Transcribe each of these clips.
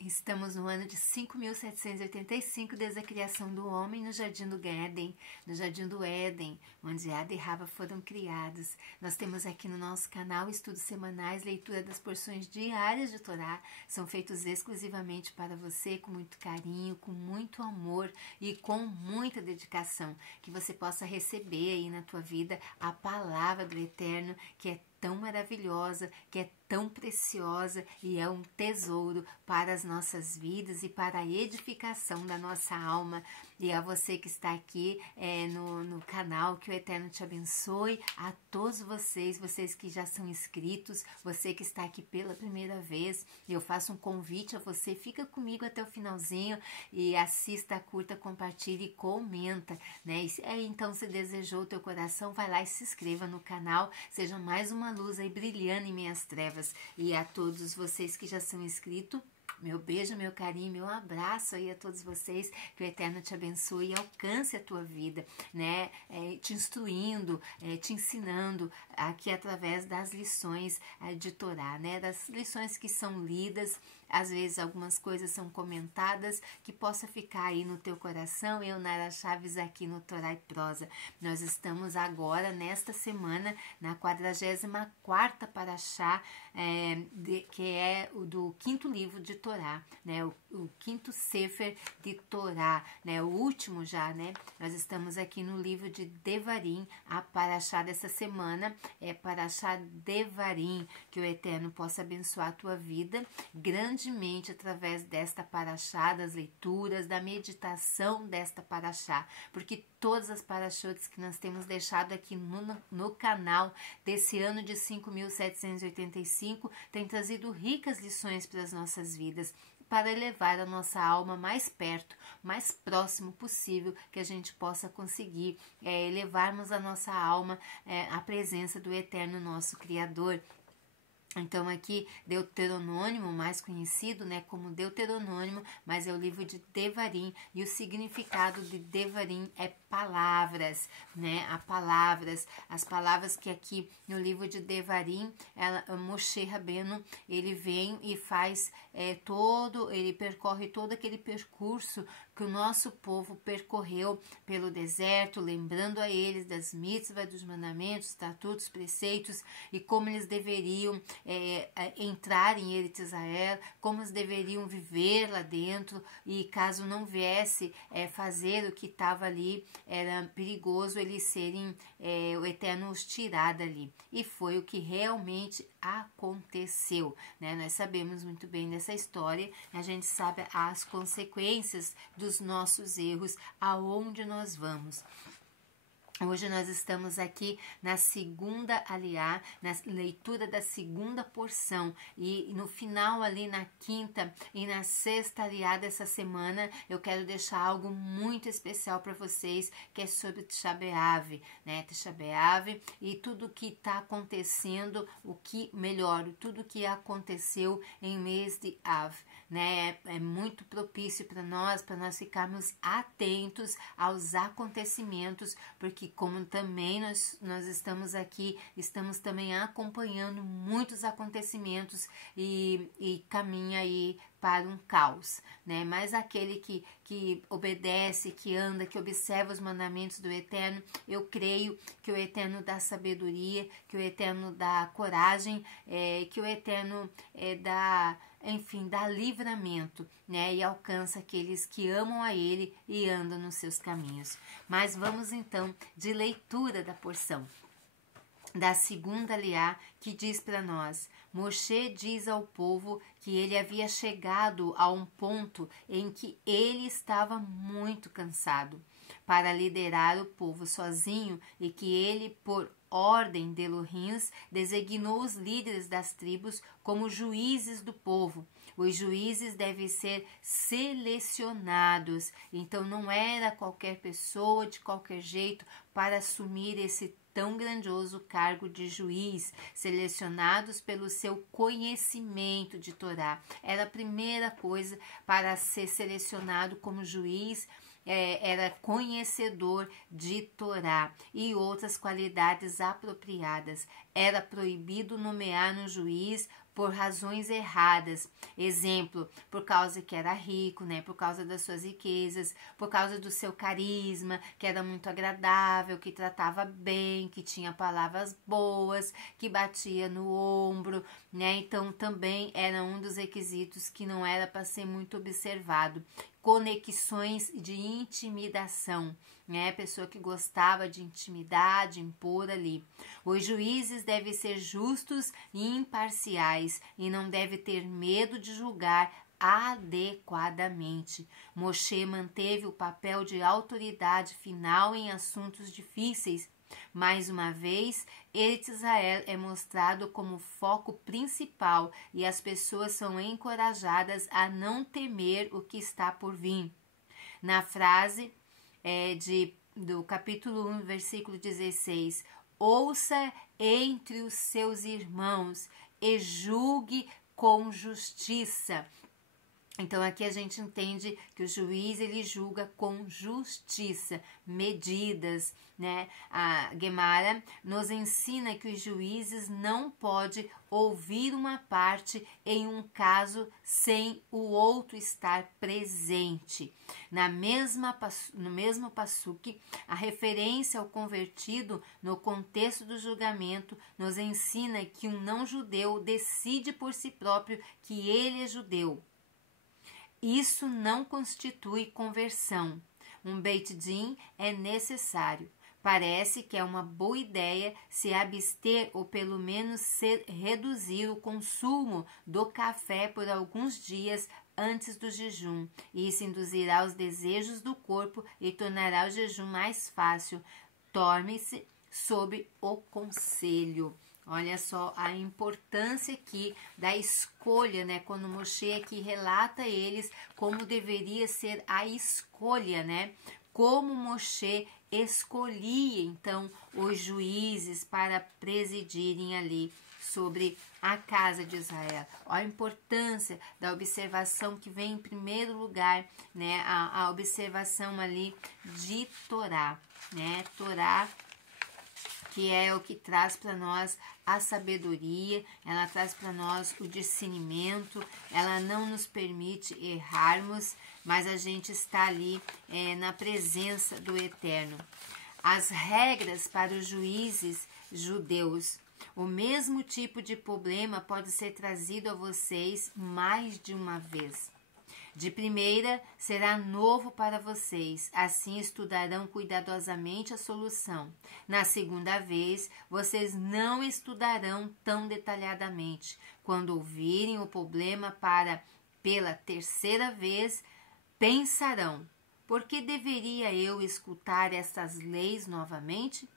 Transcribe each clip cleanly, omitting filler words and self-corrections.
Estamos no ano de 5.785 desde a criação do homem no Jardim do Éden, onde Adão e Rava foram criados. Nós temos aqui no nosso canal estudos semanais, leitura das porções diárias de Torá. São feitos exclusivamente para você, com muito carinho, com muito amor e com muita dedicação. Que você possa receber aí na tua vida a palavra do Eterno, que é tão maravilhosa, que é tão preciosa e é um tesouro para as nossas vidas e para a edificação da nossa alma. E a você que está aqui no canal, que o Eterno te abençoe. A todos vocês que já são inscritos, você que está aqui pela primeira vez, eu faço um convite a você, fica comigo até o finalzinho e assista, curta, compartilhe e comenta, né? Então, se desejou o teu coração, vai lá e se inscreva no canal, seja mais uma luz aí brilhando em minhas trevas. E a todos vocês que já são inscritos, meu beijo, meu carinho, meu abraço aí a todos vocês, que o Eterno te abençoe e alcance a tua vida, né? Te instruindo, te ensinando aqui através das lições de Torá, né? Das lições que são lidas, às vezes algumas coisas são comentadas, que possa ficar aí no teu coração. Eu, Nara Chaves, aqui no Torá e Prosa. Nós estamos agora, nesta semana, na 44ª Parashá, que é o do 5º livro de Torá, né? O 5º Sefer de Torá, né? O último já, né? Nós estamos aqui no livro de Devarim. A Parashá dessa semana é Parashá Devarim. Que o Eterno possa abençoar a tua vida grandemente através desta Parashá, das leituras, da meditação desta Parashá, porque todas as parashotes que nós temos deixado aqui no canal desse ano de 5.785 têm trazido ricas lições para as nossas vidas, para elevar a nossa alma mais perto, mais próximo possível, que a gente possa conseguir elevarmos a nossa alma à presença do Eterno, nosso Criador. Então aqui Deuteronômio, mais conhecido, né, como Deuteronômio, mas é o livro de Devarim, e o significado de Devarim é palavras, né, as palavras que aqui no livro de Devarim, Moshe Rabbeinu, ele vem e faz ele percorre todo aquele percurso que o nosso povo percorreu pelo deserto, lembrando a eles das mitzvahs, dos mandamentos, estatutos, preceitos e como eles deveriam entrar em Eretz Israel, como eles deveriam viver lá dentro, e caso não viesse fazer o que estava ali, era perigoso eles serem, o Eterno os tirar dali. E foi o que realmente aconteceu, né? Nós sabemos muito bem dessa história, a gente sabe as consequências dos nossos erros, aonde nós vamos. Hoje nós estamos aqui na segunda aliá, na leitura da segunda porção, e no final ali na quinta e na sexta aliá dessa semana eu quero deixar algo muito especial para vocês, que é sobre Tisha B'Av, né? Tisha B'Av e tudo que está acontecendo, tudo que aconteceu em mês de Av, né? É muito propício para nós ficarmos atentos aos acontecimentos, porque como também nós estamos aqui, estamos também acompanhando muitos acontecimentos e caminha aí para um caos, né? Mas aquele que obedece, que anda, que observa os mandamentos do Eterno, eu creio que o Eterno dá sabedoria, que o Eterno dá coragem, que o Eterno dá livramento, né? E alcança aqueles que amam a Ele e andam nos seus caminhos. Mas vamos então de leitura da porção da segunda aliá, que diz para nós: Moshe diz ao povo que ele havia chegado a um ponto em que ele estava muito cansado para liderar o povo sozinho, e que ele, por ordem de Elohim, designou os líderes das tribos como juízes do povo. Os juízes devem ser selecionados, então não era qualquer pessoa de qualquer jeito para assumir esse tão grandioso cargo de juiz, selecionados pelo seu conhecimento de Torá. Era a primeira coisa para ser selecionado como juiz, era conhecedor de Torá e outras qualidades apropriadas. Era proibido nomear um juiz por razões erradas. Exemplo, por causa que era rico, né? Por causa das suas riquezas, por causa do seu carisma, que era muito agradável, que tratava bem, que tinha palavras boas, que batia no ombro, né? Então também era um dos requisitos que não era para ser muito observado. Conexões de intimidação, né? Pessoa que gostava de intimidar, de impor ali. Os juízes devem ser justos e imparciais e não devem ter medo de julgar adequadamente. Moshe manteve o papel de autoridade final em assuntos difíceis. Mais uma vez, Eretz Israel é mostrado como foco principal e as pessoas são encorajadas a não temer o que está por vir. Na frase do capítulo 1, versículo 16, ouça entre os seus irmãos e julgue com justiça. Então aqui a gente entende que o juiz ele julga com justiça, medidas, né? A Gemara nos ensina que os juízes não podem ouvir uma parte em um caso sem o outro estar presente. No mesmo passuque, a referência ao convertido no contexto do julgamento nos ensina que um não-judeu decide por si próprio que ele é judeu. Isso não constitui conversão. Um Beit Din é necessário. Parece que é uma boa ideia se abster ou pelo menos reduzir o consumo do café por alguns dias antes do jejum. Isso induzirá os desejos do corpo e tornará o jejum mais fácil. Torne-se sob o conselho. Olha só a importância aqui da escolha, né? Quando Moshe aqui relata eles como deveria ser a escolha, né? Como Moshe escolhia, então, os juízes para presidirem ali sobre a casa de Israel. Olha a importância da observação que vem em primeiro lugar, né? A observação ali de Torá, né? Torá, que é o que traz para nós a sabedoria, ela traz para nós o discernimento, ela não nos permite errarmos, mas a gente está ali na presença do Eterno. As regras para os juízes judeus. O mesmo tipo de problema pode ser trazido a vocês mais de uma vez. De primeira, será novo para vocês, assim estudarão cuidadosamente a solução. Na segunda vez, vocês não estudarão tão detalhadamente. Quando ouvirem o problema pela terceira vez, pensarão: por que deveria eu escutar estas leis novamente?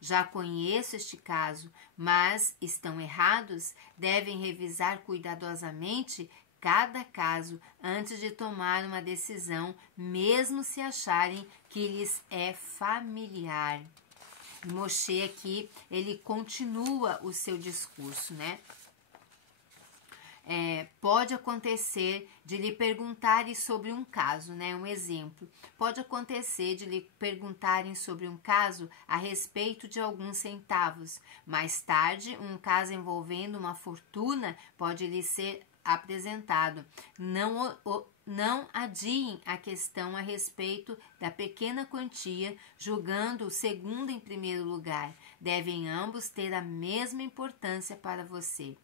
Já conheço este caso, mas estão errados? Devem revisar cuidadosamente cada caso antes de tomar uma decisão, mesmo se acharem que lhes é familiar. Moshe aqui, ele continua o seu discurso, né? Pode acontecer de lhe perguntarem sobre um caso, né? Um exemplo. Pode acontecer de lhe perguntarem sobre um caso a respeito de alguns centavos. Mais tarde, um caso envolvendo uma fortuna pode lhe ser apresentado. Não adiem a questão a respeito da pequena quantia, julgando o segundo em primeiro lugar. Devem ambos ter a mesma importância para você.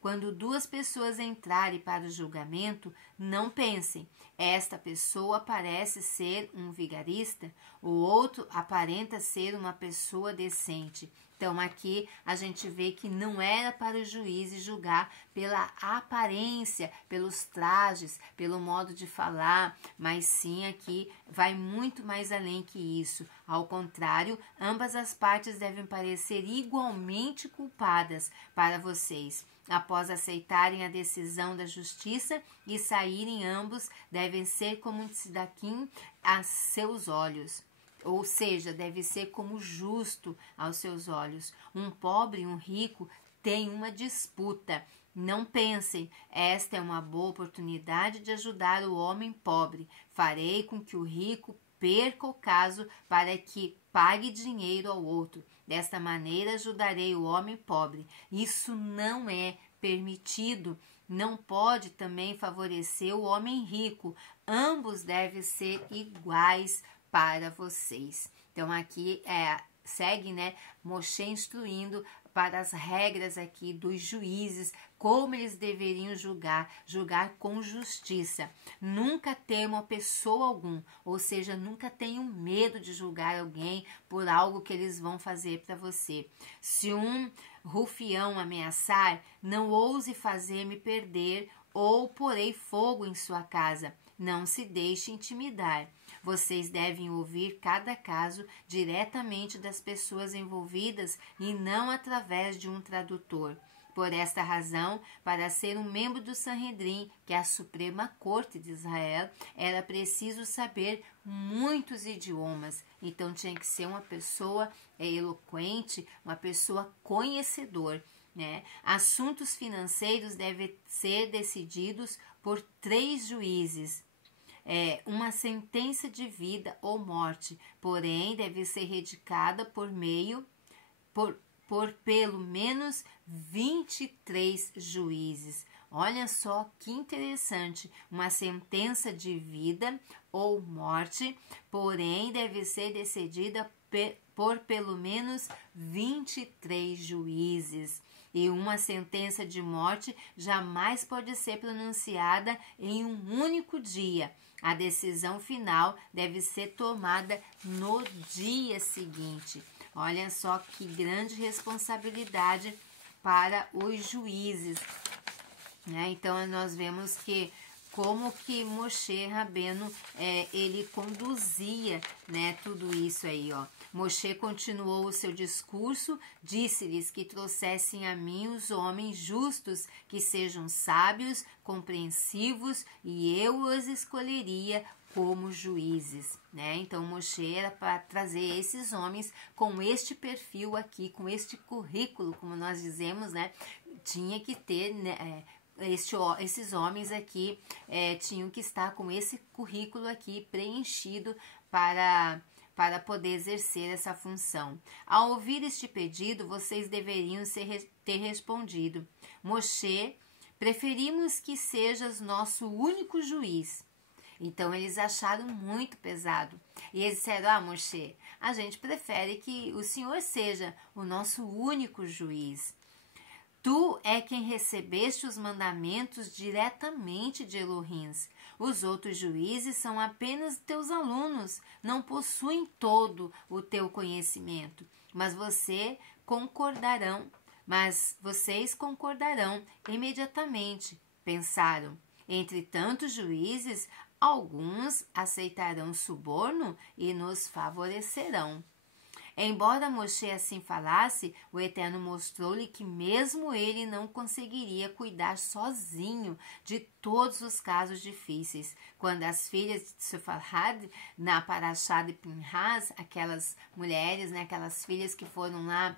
Quando duas pessoas entrarem para o julgamento, não pensem: esta pessoa parece ser um vigarista, o outro aparenta ser uma pessoa decente. Então aqui a gente vê que não era para os juízes julgar pela aparência, pelos trajes, pelo modo de falar, mas sim aqui vai muito mais além que isso. Ao contrário, ambas as partes devem parecer igualmente culpadas para vocês. Após aceitarem a decisão da justiça e saírem, ambos devem ser como um tzedakim a seus olhos. Ou seja, deve ser como justo aos seus olhos. Um pobre e um rico têm uma disputa. Não pensem: esta é uma boa oportunidade de ajudar o homem pobre. Farei com que o rico perca o caso para que pague dinheiro ao outro. Desta maneira ajudarei o homem pobre. Isso não é permitido, não pode também favorecer o homem rico. Ambos devem ser iguais para vocês. Então aqui segue, né, Moshe instruindo para as regras aqui dos juízes, como eles deveriam julgar com justiça. Nunca temam pessoa alguma, ou seja, nunca tenham medo de julgar alguém por algo que eles vão fazer para você. Se um rufião ameaçar, não ouse fazer-me perder ou porei fogo em sua casa. Não se deixe intimidar. Vocês devem ouvir cada caso diretamente das pessoas envolvidas e não através de um tradutor. Por esta razão, para ser um membro do Sanhedrin, que é a Suprema Corte de Israel, era preciso saber muitos idiomas. Então tinha que ser uma pessoa eloquente, uma pessoa conhecedora. Né? Assuntos financeiros devem ser decididos por 3 juízes. Uma sentença de vida ou morte, porém deve ser redicada por pelo menos 23 juízes. Olha só que interessante, uma sentença de vida ou morte, porém deve ser decidida por pelo menos 23 juízes. E uma sentença de morte jamais pode ser pronunciada em um único dia. A decisão final deve ser tomada no dia seguinte. Olha só que grande responsabilidade para os juízes. Né? Então, nós vemos que como que Moshe Rabbeinu ele conduzia, né, tudo isso aí, ó. Moshe continuou o seu discurso, disse-lhes que trouxessem a mim os homens justos, que sejam sábios, compreensivos, e eu os escolheria como juízes, né? Então Moshe era para trazer esses homens com este perfil aqui, com este currículo, como nós dizemos, né? Tinha que ter, né, esses homens aqui tinham que estar com esse currículo aqui preenchido para poder exercer essa função. Ao ouvir este pedido, vocês deveriam ter respondido: Moshe, preferimos que sejas nosso único juiz. Então eles acharam muito pesado. E eles disseram: Moshe, a gente prefere que o Senhor seja o nosso único juiz. Tu é quem recebeste os mandamentos diretamente de Elohim. Os outros juízes são apenas teus alunos, não possuem todo o teu conhecimento, mas vocês concordarão imediatamente. Pensaram: entre tantos juízes, alguns aceitarão suborno e nos favorecerão. Embora Moshe assim falasse, o Eterno mostrou-lhe que mesmo ele não conseguiria cuidar sozinho de todos os casos difíceis. Quando as filhas de Sefarad, na Parashá de Pinhas, aquelas mulheres, né, aquelas filhas que foram lá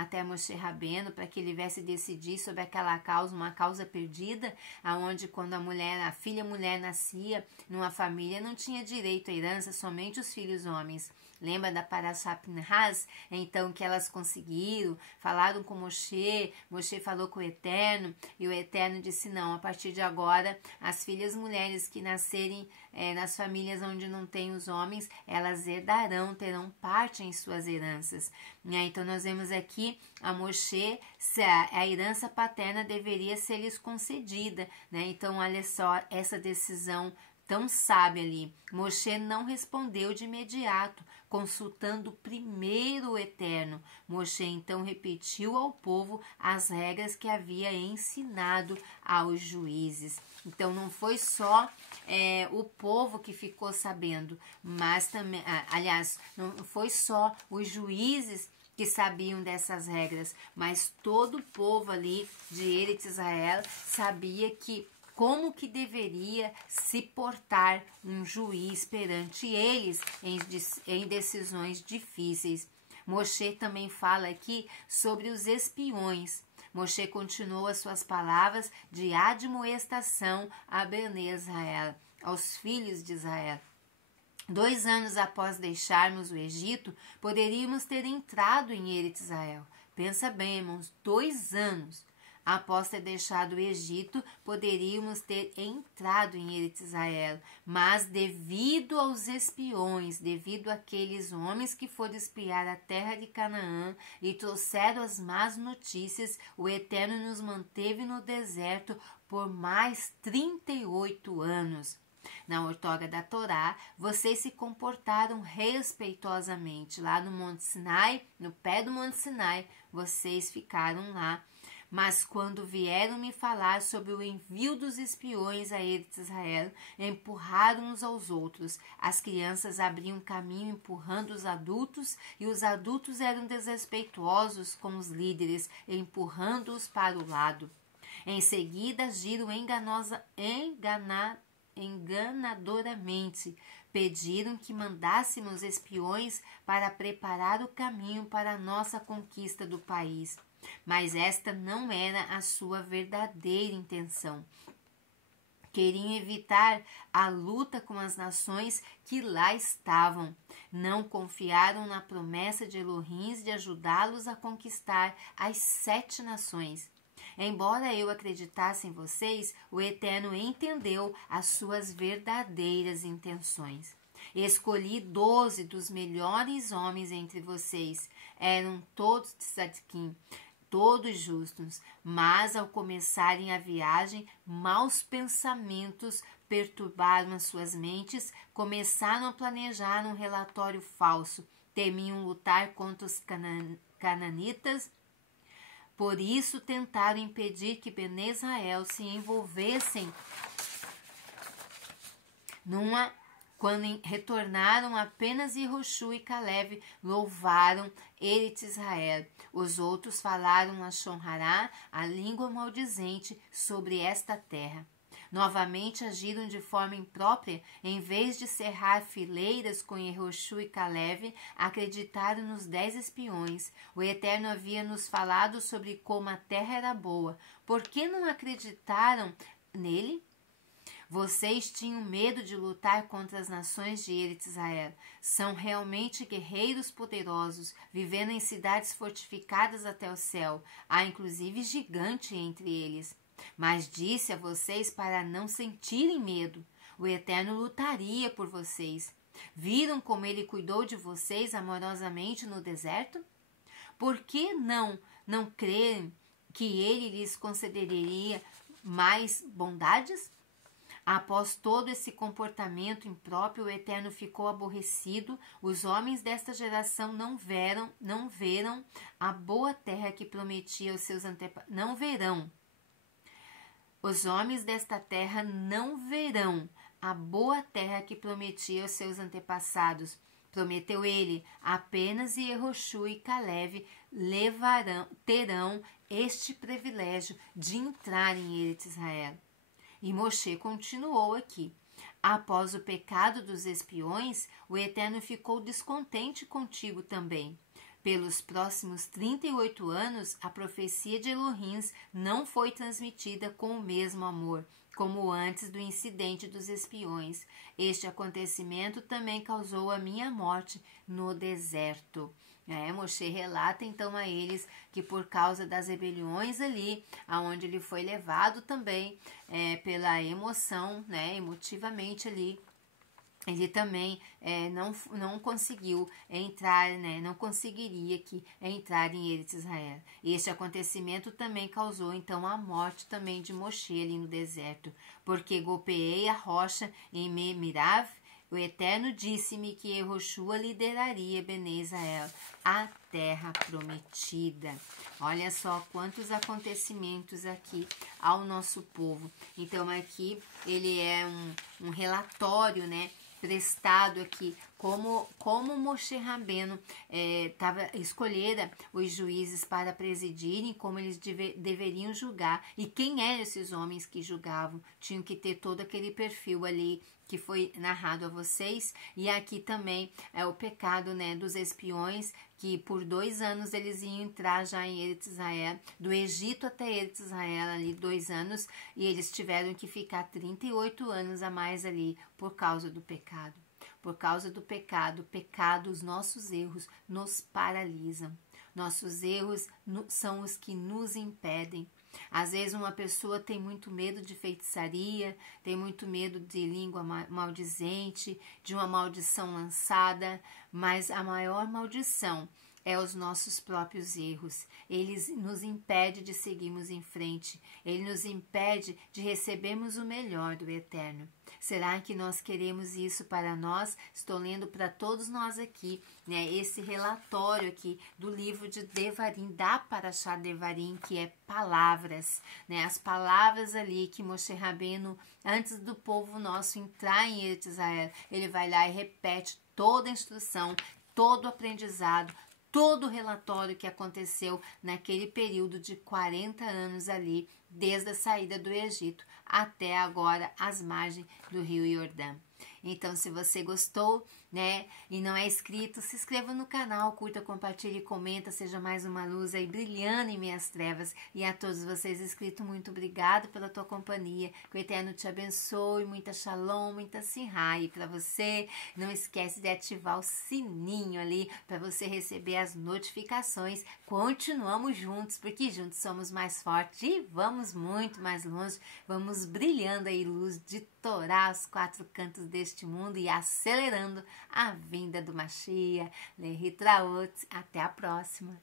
até Moshe Rabbeinu para que ele viesse decidir sobre aquela causa, uma causa perdida, aonde quando a filha mulher nascia numa família não tinha direito à herança, somente os filhos homens. Lembra da Parashá Pinhas? Então que elas conseguiram, falaram com Moshe, Moshe falou com o Eterno, e o Eterno disse: não, a partir de agora, as filhas mulheres que nascerem nas famílias onde não tem os homens, elas herdarão, terão parte em suas heranças. Então nós vemos aqui a Moshe, a herança paterna deveria ser-lhes concedida, né? Então olha só essa decisão tão sábia ali. Moshe não respondeu de imediato, consultando primeiro o Eterno. Moshe então repetiu ao povo as regras que havia ensinado aos juízes. Então não foi só o povo que ficou sabendo, mas também, não foi só os juízes que sabiam dessas regras, mas todo o povo ali de Eretz Israel sabia como que deveria se portar um juiz perante eles em decisões difíceis. Moshe também fala aqui sobre os espiões. Moshe continuou as suas palavras de admoestação a Bnei Israel, aos filhos de Israel. 2 anos após deixarmos o Egito, poderíamos ter entrado em Eretz Israel. Pensa bem, irmãos, 2 anos. Após ter deixado o Egito, poderíamos ter entrado em Eretz Israel, mas devido aos espiões, devido àqueles homens que foram espiar a terra de Canaã e trouxeram as más notícias, o Eterno nos manteve no deserto por mais 38 anos. Na outorga da Torá, vocês se comportaram respeitosamente. Lá no Monte Sinai, no pé do Monte Sinai, vocês ficaram lá. Mas quando vieram me falar sobre o envio dos espiões a Eretz Israel, empurraram uns aos outros. As crianças abriam caminho empurrando os adultos, e os adultos eram desrespeitosos com os líderes, empurrando-os para o lado. Em seguida, agiram enganadoramente. Pediram que mandássemos espiões para preparar o caminho para a nossa conquista do país. Mas esta não era a sua verdadeira intenção. Queriam evitar a luta com as nações que lá estavam. Não confiaram na promessa de Elohim de ajudá-los a conquistar as 7 nações. Embora eu acreditasse em vocês, o Eterno entendeu as suas verdadeiras intenções. Escolhi 12 dos melhores homens entre vocês. Eram todos de Tzadikim, todos justos, mas ao começarem a viagem, maus pensamentos perturbaram as suas mentes, começaram a planejar um relatório falso, temiam lutar contra os cananitas. Por isso tentaram impedir que Bene Israel se envolvessem quando retornaram, apenas Yehoshua e Caleb louvaram Eretz Israel. Os outros falaram Lashon Hará, a língua maldizente, sobre esta terra. Novamente agiram de forma imprópria, em vez de cerrar fileiras com Yehoshua e Caleb, acreditaram nos 10 espiões. O Eterno havia nos falado sobre como a terra era boa. Por que não acreditaram nele? Vocês tinham medo de lutar contra as nações de Eretz Israel. São realmente guerreiros poderosos, vivendo em cidades fortificadas até o céu. Há inclusive gigante entre eles. Mas disse a vocês para não sentirem medo. O Eterno lutaria por vocês. Viram como ele cuidou de vocês amorosamente no deserto? Por que não creem que ele lhes concederia mais bondades? Após todo esse comportamento impróprio, o Eterno ficou aborrecido. Os homens desta geração não verão a boa terra que prometia aos seus antepassados. Não verão. Os homens desta terra não verão a boa terra que prometia aos seus antepassados. Prometeu ele, apenas Yehoshua e Caleb terão este privilégio de entrar em Eretz Israel. E Moshe continuou aqui. Após o pecado dos espiões, o Eterno ficou descontente contigo também. Pelos próximos 38 anos, a profecia de Elohim não foi transmitida com o mesmo amor, como antes do incidente dos espiões. Este acontecimento também causou a minha morte no deserto. Moshe relata então a eles que por causa das rebeliões ali, aonde ele foi levado também pela emoção, emotivamente ali, ele também não conseguiu entrar, não conseguiria entrar em Eretz Israel. Este acontecimento também causou então a morte também de Moshe ali no deserto, porque golpeei a rocha em Merav. O Eterno disse-me que Yehoshua lideraria Bene Israel, a terra prometida. Olha só quantos acontecimentos aqui ao nosso povo. Então aqui ele é um relatório, prestado aqui, como Moshe Rabbeinu escolhera os juízes para presidirem, como eles deveriam julgar, e quem eram esses homens que julgavam. Tinham que ter todo aquele perfil ali que foi narrado a vocês. E aqui também é o pecado dos espiões, que por 2 anos eles iam entrar já em Eretz Israel, do Egito até Eretz Israel ali 2 anos, e eles tiveram que ficar 38 anos a mais ali por causa do pecado. Por causa do pecado, os nossos erros nos paralisam. Nossos erros são os que nos impedem. Às vezes uma pessoa tem muito medo de feitiçaria, tem muito medo de língua maldizente, de uma maldição lançada, mas a maior maldição é os nossos próprios erros. Ele nos impede de seguirmos em frente. Ele nos impede de recebermos o melhor do Eterno. Será que nós queremos isso para nós? Estou lendo para todos nós aqui, né, esse relatório aqui do livro de Devarim, da Parashá Devarim, que é palavras, né, as palavras ali que Moshe Rabbeinu, antes do povo nosso entrar em Eretz Israel, ele vai lá e repete toda a instrução, todo o aprendizado, todo o relatório que aconteceu naquele período de 40 anos ali, desde a saída do Egito até agora as margens do Rio Jordão. Então, se você gostou, né, e não é inscrito, se inscreva no canal, curta, compartilhe, comenta, seja mais uma luz aí brilhando em minhas trevas. E a todos vocês inscritos, muito obrigado pela tua companhia. Que o Eterno te abençoe, muita shalom, muita sinhá. E para você, não esquece de ativar o sininho ali para você receber as notificações. Continuamos juntos, porque juntos somos mais fortes e vamos muito mais longe. Vamos brilhando aí luz de Torá aos quatro cantos deste mundo e acelerando a vinda do Mashiach. Lehitraot. Até a próxima.